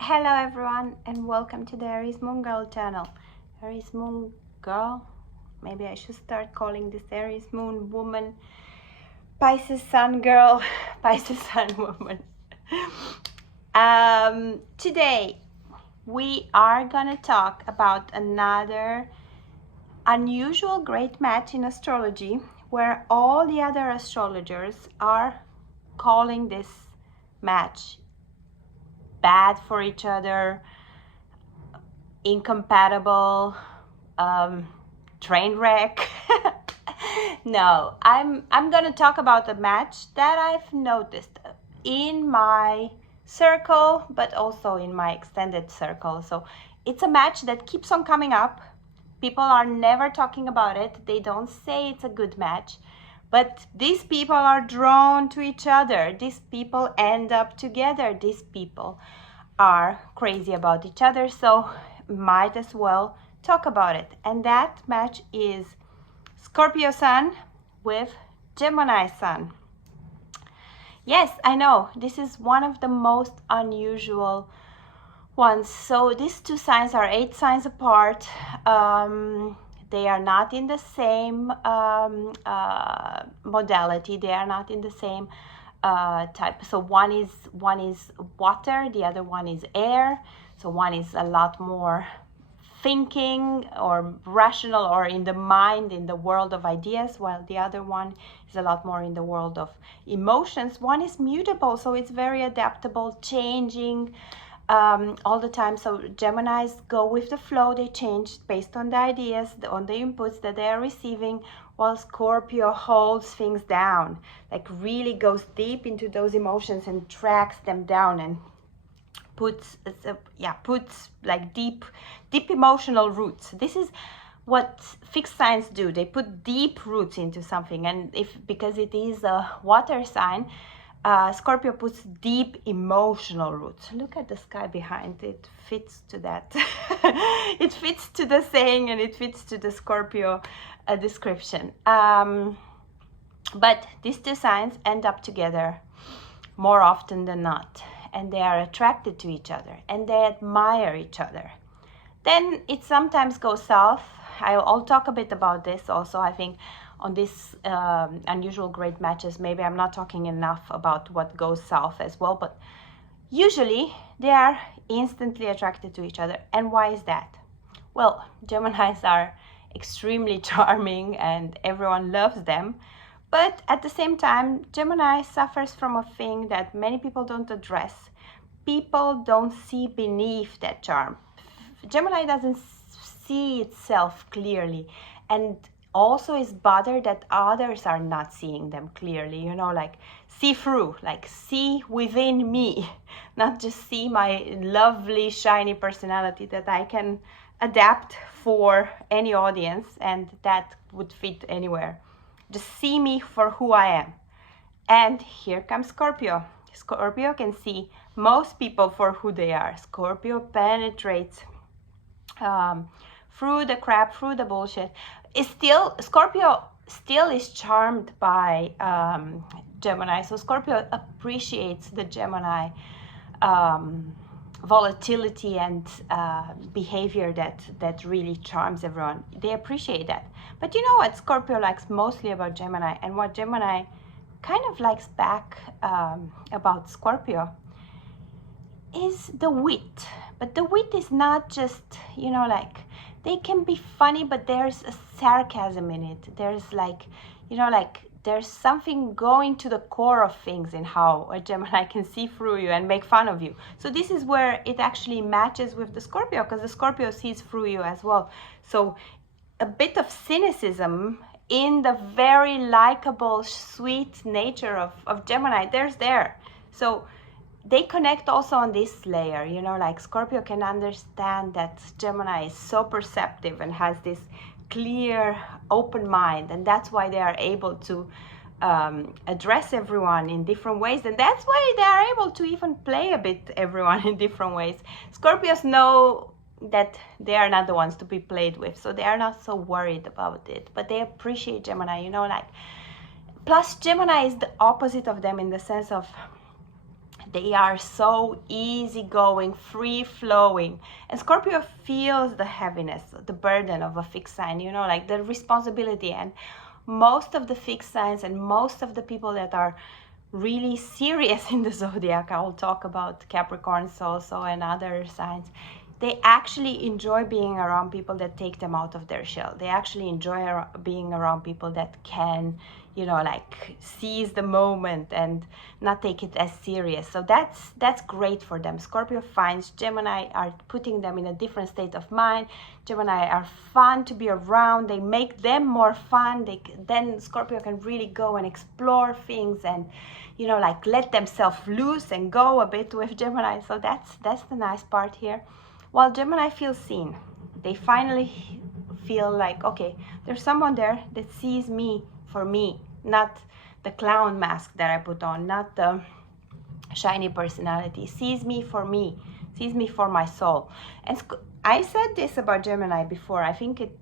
Hello everyone and welcome to the Aries Moon Girl channel. Aries Moon Girl, maybe I should start calling this Aries Moon Woman, Pisces Sun Girl, Pisces Sun Woman. Today we are gonna talk about another unusual great match in astrology where all the other astrologers are calling this match bad for each other, incompatible, train wreck. No, I'm gonna talk about a match that I've noticed in my circle, but also in my extended circle. So it's a match that keeps on coming up. People are never talking about it. They don't say it's a good match, but these people are drawn to each other. These people end up together. These people are crazy about each other, so might as well talk about it. And that match is Scorpio Sun with Gemini Sun. Yes, I know, this is one of the most unusual ones. So these two signs are 8 signs apart. They are not in the same modality. They are not in the same type. So one is water, the other one is air. So one is a lot more thinking or rational or in the mind, in the world of ideas, while the other one is a lot more in the world of emotions. One is mutable, so it's very adaptable, changing all the time. So Geminis go with the flow. They change based on the ideas, on the inputs that they are receiving, while Scorpio holds things down, like really goes deep into those emotions and tracks them down and puts like deep emotional roots. This is what fixed signs do. They put deep roots into something, and because it is a water sign, Scorpio puts deep emotional roots. Look at the sky behind. It fits to that. It fits to the saying, and it fits to the Scorpio description. But these two signs end up together more often than not, and they are attracted to each other, and they admire each other. Then it sometimes goes south. I'll talk a bit about this also. I think on this unusual great matches, maybe I'm not talking enough about what goes south as well, but usually they are instantly attracted to each other. And why is that? Well, Geminis are extremely charming and everyone loves them, but at the same time, Gemini suffers from a thing that many people don't address. People don't see beneath that charm. Gemini doesn't see itself clearly, and also is bothered that others are not seeing them clearly, like see through, like see within me, not just see my lovely shiny personality that I can adapt for any audience and that would fit anywhere. Just see me for who I am. And here comes Scorpio. Scorpio can see most people for who they are. Scorpio penetrates through the crap, through the bullshit. Scorpio still is charmed by Gemini. So Scorpio appreciates the Gemini volatility and behavior that really charms everyone. They appreciate that. But you know what Scorpio likes mostly about Gemini, and what Gemini kind of likes back about Scorpio, is the wit. But the wit is not just, like, they can be funny, but there's a sarcasm in it. There's there's something going to the core of things in how a Gemini can see through you and make fun of you. So this is where it actually matches with the Scorpio, because the Scorpio sees through you as well. So a bit of cynicism in the very likable, sweet nature of Gemini, there. So they connect also on this layer, like Scorpio can understand that Gemini is so perceptive and has this clear, open mind, and that's why they are able to address everyone in different ways, and that's why they are able to even play a bit everyone in different ways. Scorpios know that they are not the ones to be played with, so they are not so worried about it, but they appreciate Gemini, plus Gemini is the opposite of them in the sense of They are so easygoing, free-flowing. And Scorpio feels the heaviness, the burden of a fixed sign, you know, like the responsibility. And most of the fixed signs and most of the people that are really serious in the zodiac, I will talk about Capricorns also and other signs, they actually enjoy being around people that take them out of their shell. They actually enjoy being around people that can, you know, like seize the moment and not take it as serious. So that's great for them. Scorpio finds Gemini are putting them in a different state of mind. Gemini are fun to be around. They make them more fun. Then Scorpio can really go and explore things and, you know, like let themselves loose and go a bit with Gemini. So that's the nice part here. While Gemini feels seen, they finally feel like, okay, there's someone there that sees me for me, not the clown mask that I put on, not the shiny personality, sees me for me, sees me for my soul. And I said this about Gemini before. I think it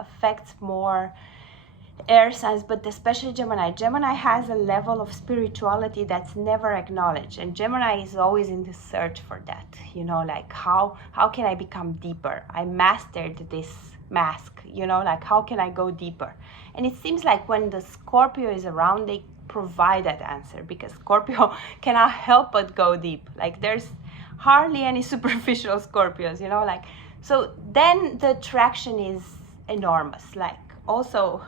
affects more air signs, but especially Gemini. Gemini has a level of spirituality that's never acknowledged, and Gemini is always in the search for that, you know, like how can I become deeper? I mastered this mask, you know, like how can I go deeper? And it seems like when the Scorpio is around, they provide that answer, because Scorpio cannot help but go deep. Like there's hardly any superficial Scorpios, you know, like, so then the attraction is enormous. Like also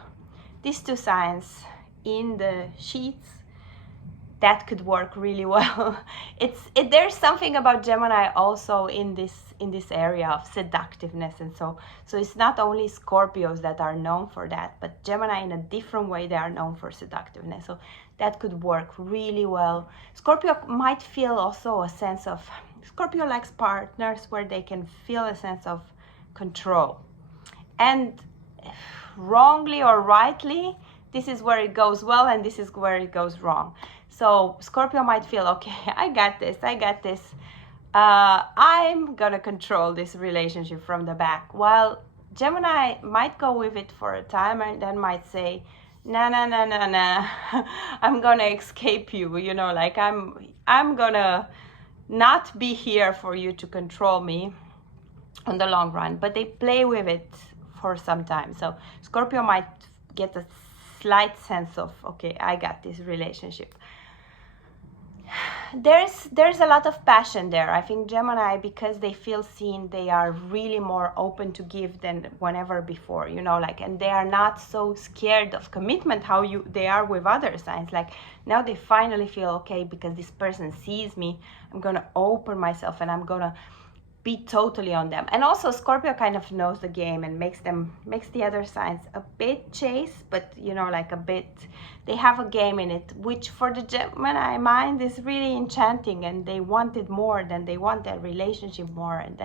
these two signs in the sheets, that could work really well. There's something about Gemini also in this area of seductiveness, and so it's not only Scorpios that are known for that, but Gemini in a different way, they are known for seductiveness. So that could work really well. Scorpio might feel also a sense of, Scorpio likes partners where they can feel a sense of control. And wrongly or rightly, this is where it goes well and this is where it goes wrong. So Scorpio might feel, okay, I got this. I'm gonna control this relationship from the back. While Gemini might go with it for a time and then might say, nah, I'm gonna escape you, you know, like I'm gonna not be here for you to control me on the long run. But they play with it for some time. So Scorpio might get a slight sense of, okay, I got this relationship. There's a lot of passion there. I think Gemini, because they feel seen, they are really more open to give than whenever before, you know, like, and they are not so scared of commitment how they are with other signs. Like now they finally feel, okay, because this person sees me, I'm gonna open myself and I'm gonna be totally on them. And also Scorpio kind of knows the game and makes the other signs a bit chase, but you know, like a bit, they have a game in it, which for the Gemini mind is really enchanting, and they want it more, than they want that relationship more, and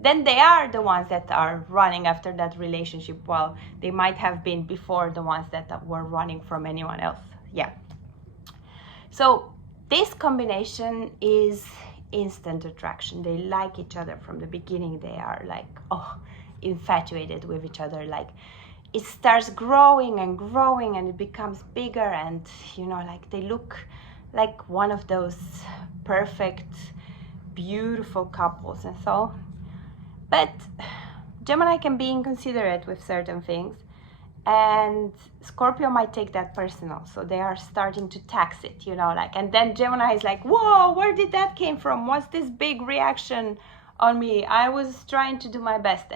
then they are the ones that are running after that relationship, while they might have been before the ones that were running from anyone else. Yeah. So this combination is instant attraction. They like each other from the beginning. They are like, oh, infatuated with each other. Like it starts growing and growing and it becomes bigger, and you know, like they look like one of those perfect, beautiful couples. And so, but Gemini can be inconsiderate with certain things, and Scorpio might take that personal, so they are starting to tax it, you know, like, and then Gemini is like, whoa, where did that came from? What's this big reaction on me? I was trying to do my best.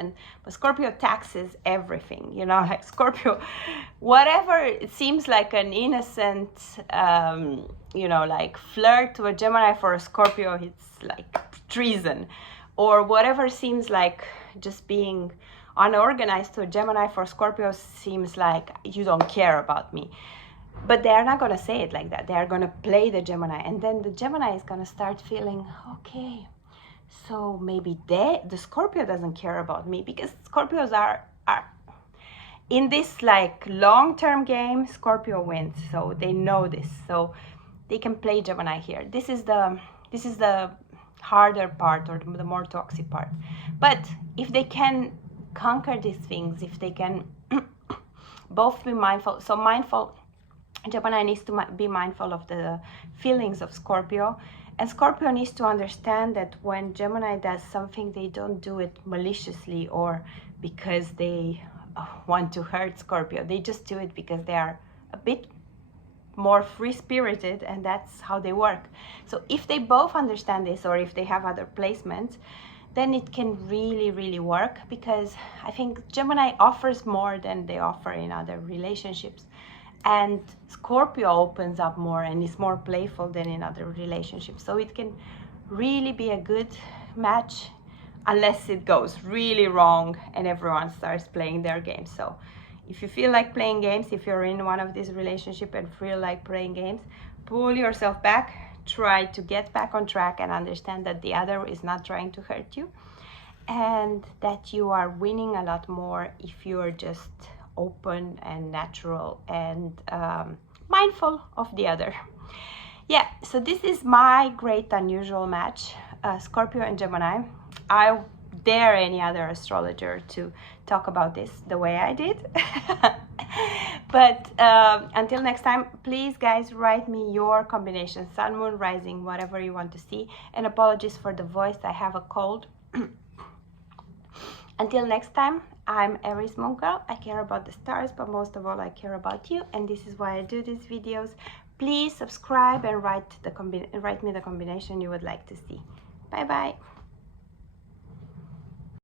But Scorpio taxes everything, you know, like Scorpio, whatever it seems like an innocent, you know, like flirt to a Gemini, for a Scorpio, it's like treason. Or whatever seems like just being unorganized to a Gemini, for Scorpio seems like you don't care about me. But they are not going to say it like that. They are going to play the Gemini, and then the Gemini is going to start feeling, okay, so maybe the Scorpio doesn't care about me, because Scorpios are in this like long-term game. Scorpio wins, so they know this, so they can play Gemini here. This is the harder part, or the more toxic part. But if they can conquer these things, if they can both be mindful. So Gemini needs to be mindful of the feelings of Scorpio, And Scorpio needs to understand that when Gemini does something, they don't do it maliciously or because they want to hurt Scorpio. They just do it because they are a bit more free-spirited, and that's how they work. So if they both understand this, or if they have other placements, then it can really work, because I think Gemini offers more than they offer in other relationships, and Scorpio opens up more and is more playful than in other relationships. So it can really be a good match, unless it goes really wrong and everyone starts playing their games. So if you feel like playing games, if you're in one of these relationships and feel like playing games, pull yourself back, try to get back on track and understand that the other is not trying to hurt you, and that you are winning a lot more if you're just open and natural and mindful of the other. Yeah, so this is my great unusual match, Scorpio and Gemini. I dare any other astrologer to talk about this the way I did. But until next time, please guys, write me your combination, sun, moon, rising, whatever you want to see. And apologies for the voice, I have a cold. Until next time, I'm Aries Moon Girl. I care about the stars, but most of all I care about you, and this is why I do these videos. Please subscribe and write me the combination you would like to see. Bye bye.